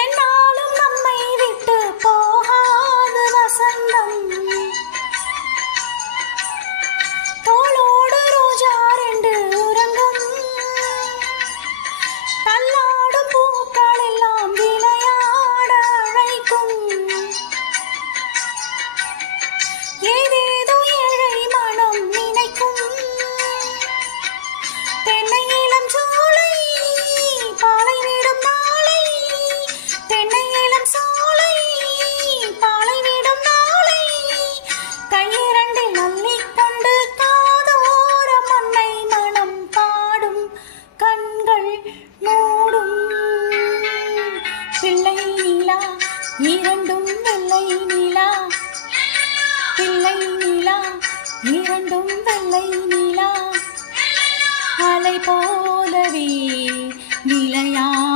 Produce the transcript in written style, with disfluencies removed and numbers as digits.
என்னாலும் நம்மை விட்டு போகாது வசந்தம். தோளோடு ரோஜா ரெண்டு உறங்கும். தள்ளாடும் பூக்கள் எல்லாம் விளையாட அழைக்கும். ஏதேதோ ஏழை மனம் நினைக்கும். தென்னை இளம் சோலை பாலை விடும் நாளை. தென்னை இளம் சோலை பாலை விடும் நாளை. கையிரண்டில் அள்ளிக்கொண்டு காதோர மண்ணை மனம் பாடும் கண்கள் மூடும். பிள்ளை நிலா இரண்டும் வெள்ளை நிலா. பிள்ளை நிலா இரண்டும் வெள்ளை நிலா. அலை போலவே விளையா